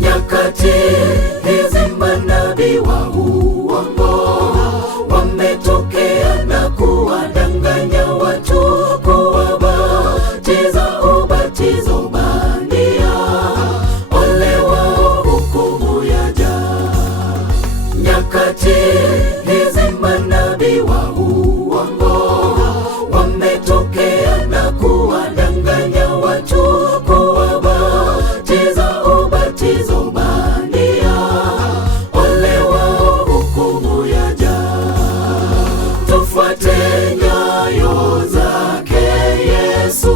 Nyakati hizi manabii wa uongo wametokea na kuwadanganya watu, kuwabatiza ubatizo bandia. Ole wao, hukumu yaja. Nyakati hizi manabii wa uongo wametokea na kuwadanganya watu, kuwabatiza ubatizo bandia. Ole wao, hukumu yaja. Tufuate nyayo zake Yesu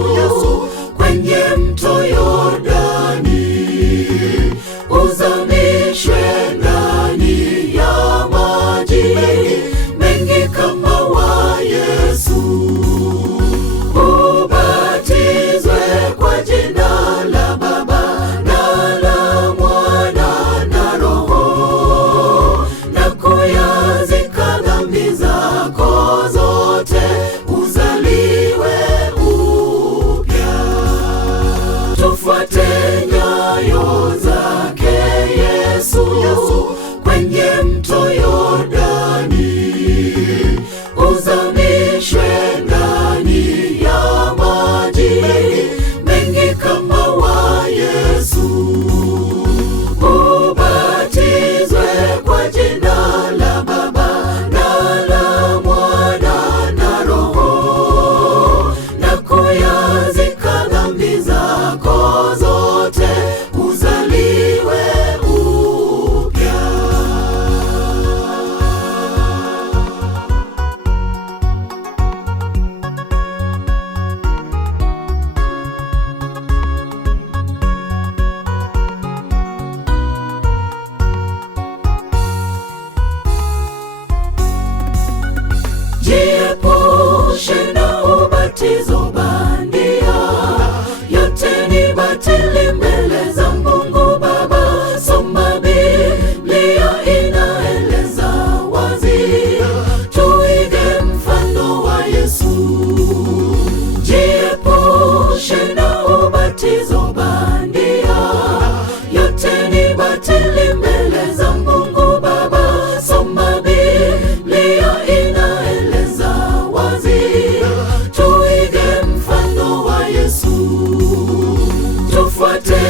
kwenye mto Yordani, uzamishwe ndani ya maji mengi kama wa Yesu. Ubatizwe kwa jina la Baba na la Mwana na Roho, na kuyazika dhambi zako zote, uzaliwe upya. Tufuate nyayo zake Yesu kwenye mto Yordani, uzamishwe ndani ya maji mengi kama wa Yesu. Ubatizwe kwa jina la Baba na la Mwana na Roho, na kuyazika dhambi zako zote, uzaliwe upya. Jiepushe na ubatizo bandia, yote ni batili mbele za Mungu Baba. Soma Biblia, inaeleza wazi, tuige mfano wa Yesu. Jiepushe na ubatizo bandia, yote ni batili mbele za Mungu Baba. Soma Biblia, inaeleza wazi, tuige mfano wa Yesu. Tufuate